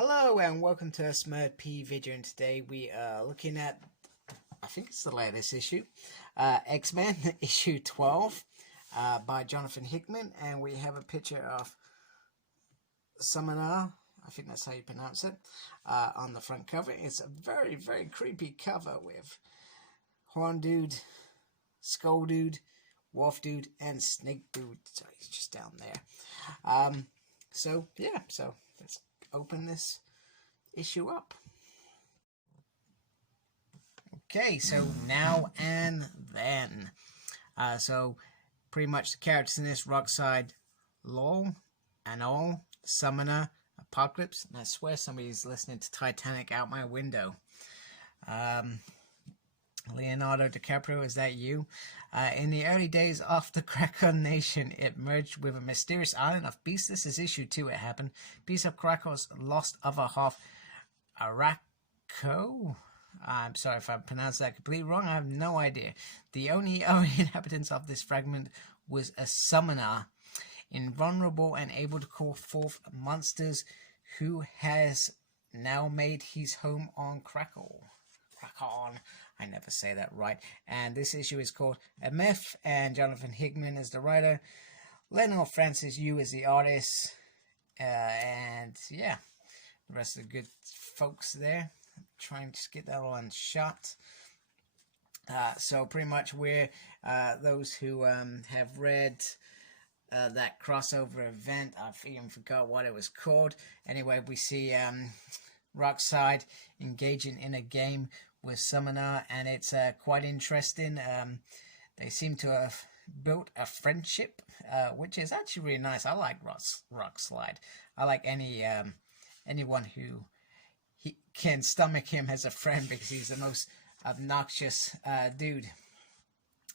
Hello and welcome to a Smurd P video, and today we are looking at, I think it's the latest issue, X-Men issue 12 by Jonathan Hickman, and we have a picture of Summoner, I think that's how you pronounce it, on the front cover. It's a very, very creepy cover with Horn Dude, Skull Dude, Wolf Dude, and Snake Dude. So he's just down there. So let's open this issue up. Okay, so now and then. So pretty much the characters in this: Rockside, Lol, Anol, Summoner, Apocalypse, and I swear somebody's listening to Titanic out my window. Leonardo DiCaprio, is that you? In the early days of the Krakow Nation, it merged with a mysterious island of beasts. This is issue 2, it happened. Beasts of Krakow's lost other half, Araco? I'm sorry if I pronounced that completely wrong, I have no idea. The only other inhabitants of this fragment was a summoner, invulnerable and able to call forth monsters, who has now made his home on Krakow. I never say that right. And this issue is called A Myth, and Jonathan Hickman is the writer. Leno Francis Yu is the artist. And yeah, the rest of the good folks there. Trying to get that all in shot. So pretty much we're those who have read that crossover event. I've even forgot what it was called. Anyway, we see Rockside engaging in a game with Summoner, and it's quite interesting. They seem to have built a friendship, which is actually really nice. I like Rockslide. I like anyone who can stomach him as a friend, because he's the most obnoxious dude.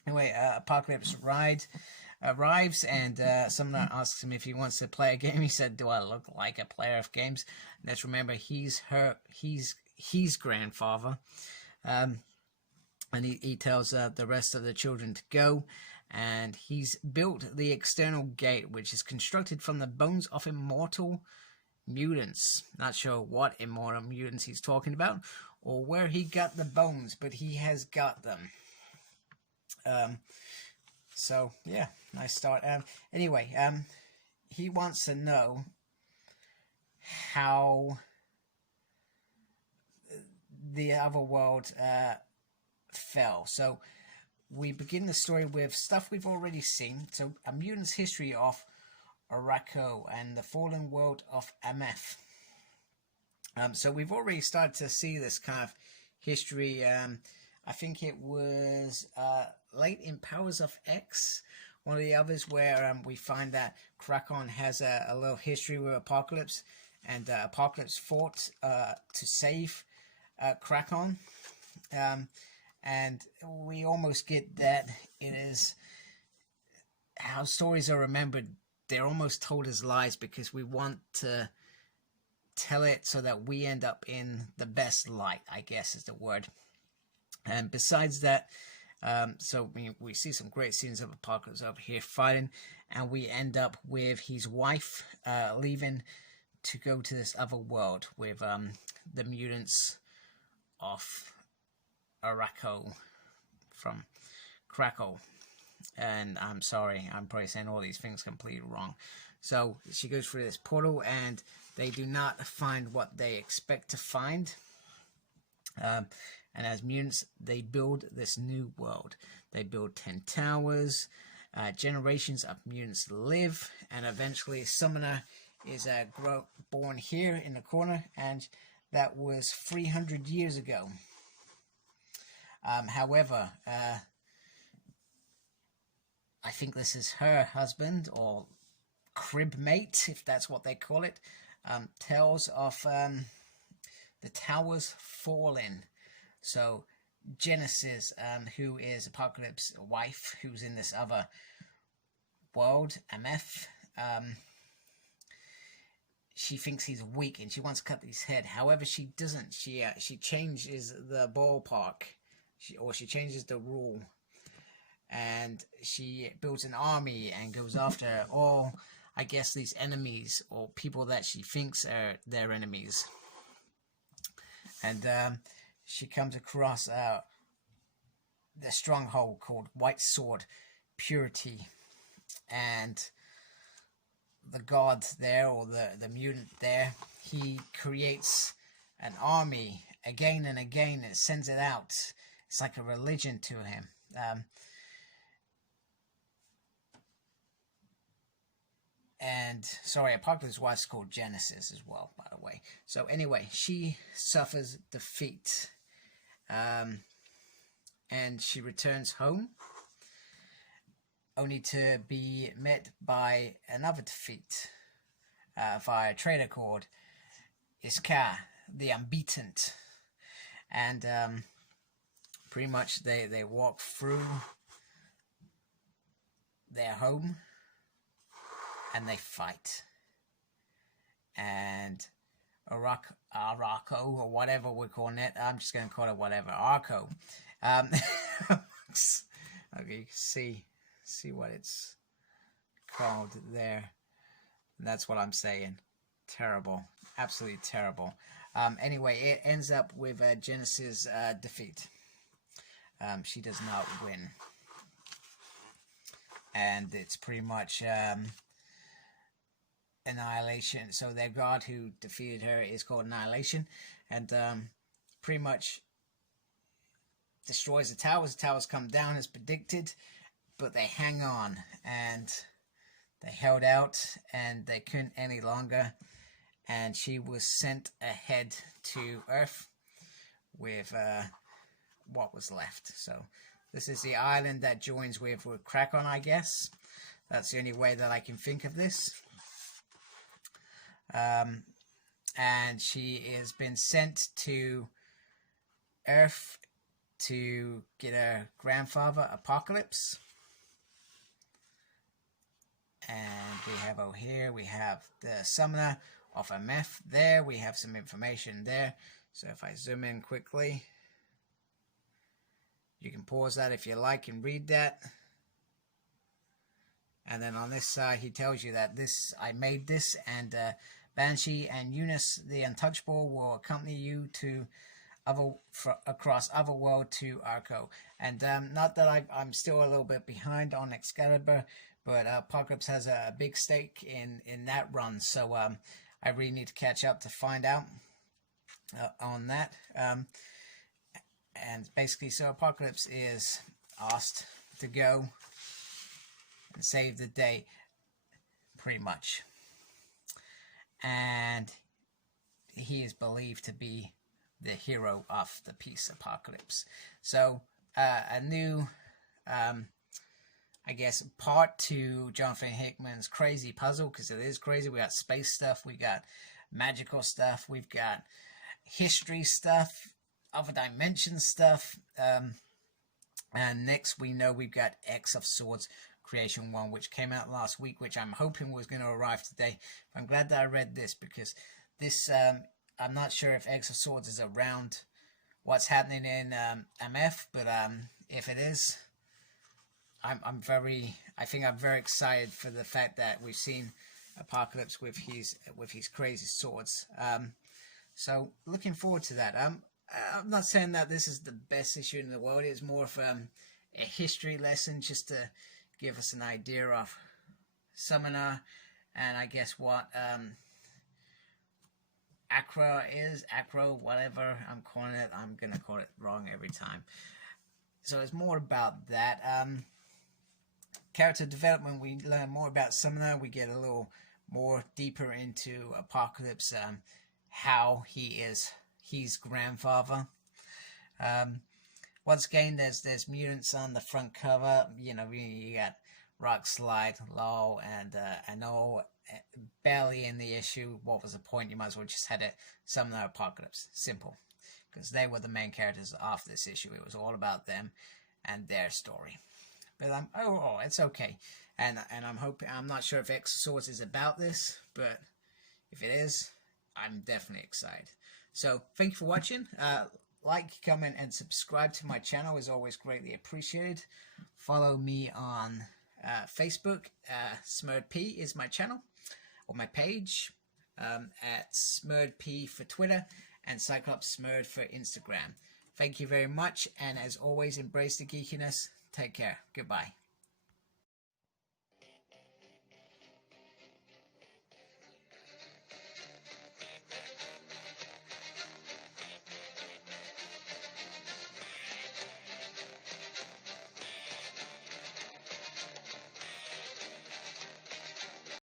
Anyway, Apocalypse arrives, and Summoner asks him if he wants to play a game. He said, "Do I look like a player of games?" Let's remember, he's grandfather. And he tells the rest of the children to go, and he's built the external gate, which is constructed from the bones of immortal mutants. Not sure what immortal mutants he's talking about or where he got the bones, but he has got them. So yeah, nice start. Anyway, he wants to know how the other world fell. So we begin the story with stuff we've already seen. So a mutant's history of Araco and the fallen world of Ameth. So we've already started to see this kind of history. I think it was late in Powers of X, one of the others, where we find that Krakow has a little history with Apocalypse, and Apocalypse fought to save Krakow, and we almost get that it is how stories are remembered. They're almost told as lies because we want to tell it so that we end up in the best light, I guess is the word. And besides that, so we see some great scenes of Apocalypse over here fighting, and we end up with his wife leaving to go to this other world with the mutants of Araco from Krakow. And I'm sorry, I'm probably saying all these things completely wrong. So she goes through this portal, and they do not find what they expect to find. And as mutants, they build this new world. They build 10 towers. Generations of mutants live, and eventually Summoner is born here in the corner, and that was 300 years ago. However, I think this is her husband, or crib mate, if that's what they call it, tells of the towers falling. So Genesis, who is Apocalypse's wife, who's in this other world, Ameth, she thinks he's weak and she wants to cut his head. However, she doesn't. She changes the ballpark, she changes the rule, and she builds an army and goes after all I guess, these enemies or people that she thinks are their enemies. And she comes across the stronghold called White Sword Purity. And the god there, or the mutant there, he creates an army again and again and sends it out. It's like a religion to him. And sorry, Apocalypse's wife's called Genesis as well, by the way. So anyway, she suffers defeat. And she returns home, only to be met by another defeat via a traitor called Iskar, the Unbeaten. And pretty much they walk through their home and they fight. And Arako, or whatever we're calling it, I'm just going to call it whatever, Arco. Okay, you can see what it's called there. And that's what I'm saying. Terrible. Absolutely terrible. Anyway, it ends up with Genesis' defeat. She does not win. And it's pretty much Annihilation. So their god who defeated her is called Annihilation. And pretty much destroys the towers. The towers come down as predicted. But they hang on. And they held out. And they couldn't any longer. And she was sent ahead to Earth with what was left. So this is the island that joins with Krakon, I guess. That's the only way that I can think of this. And she has been sent to Earth to get her grandfather, Apocalypse. And we have over here, we have the summoner of MF there. We have some information there. So if I zoom in quickly, you can pause that if you like and read that. And then on this side, he tells you that I made this, and Banshee and Eunice the Untouchable will accompany you to across Otherworld to Arco. And not that I'm still a little bit behind on Excalibur, but Apocalypse has a big stake in that run, so I really need to catch up to find out on that. And basically, so Apocalypse is asked to go and save the day, pretty much. And he is believed to be the hero of the Peace Apocalypse. So, a new, I guess, part to Jonathan Hickman's crazy puzzle, because it is crazy. We got space stuff, we got magical stuff, we've got history stuff, other dimension stuff, and next we know we've got X of Swords Creation 1, which came out last week, which I'm hoping was going to arrive today. I'm glad that I read this, because this, I'm not sure if X of Swords is around what's happening in MF, but if it is, I think I'm very excited for the fact that we've seen Apocalypse with his crazy swords. So looking forward to that. I'm not saying that this is the best issue in the world. It's more of a history lesson, just to give us an idea of Summoner, and I guess what Acro, whatever I'm calling it. I'm gonna call it wrong every time. So it's more about that. Character development, we learn more about Summoner. We get a little more deeper into Apocalypse, how he's grandfather. Once again, there's mutants on the front cover. You know, you got Rock Slide, Law, and all barely in the issue. What was the point? You might as well just had it Summoner Apocalypse. Simple. Because they were the main characters of this issue. It was all about them and their story. But overall, it's okay. And I'm not sure if X of Swords is about this, but if it is, I'm definitely excited. So thank you for watching. Like, comment, and subscribe to my channel is always greatly appreciated. Follow me on Facebook. SmurredP is my channel. on my page at SmurredP for Twitter and Cyclops Smurred for Instagram. Thank you very much, and as always, embrace the geekiness. Take care. Goodbye.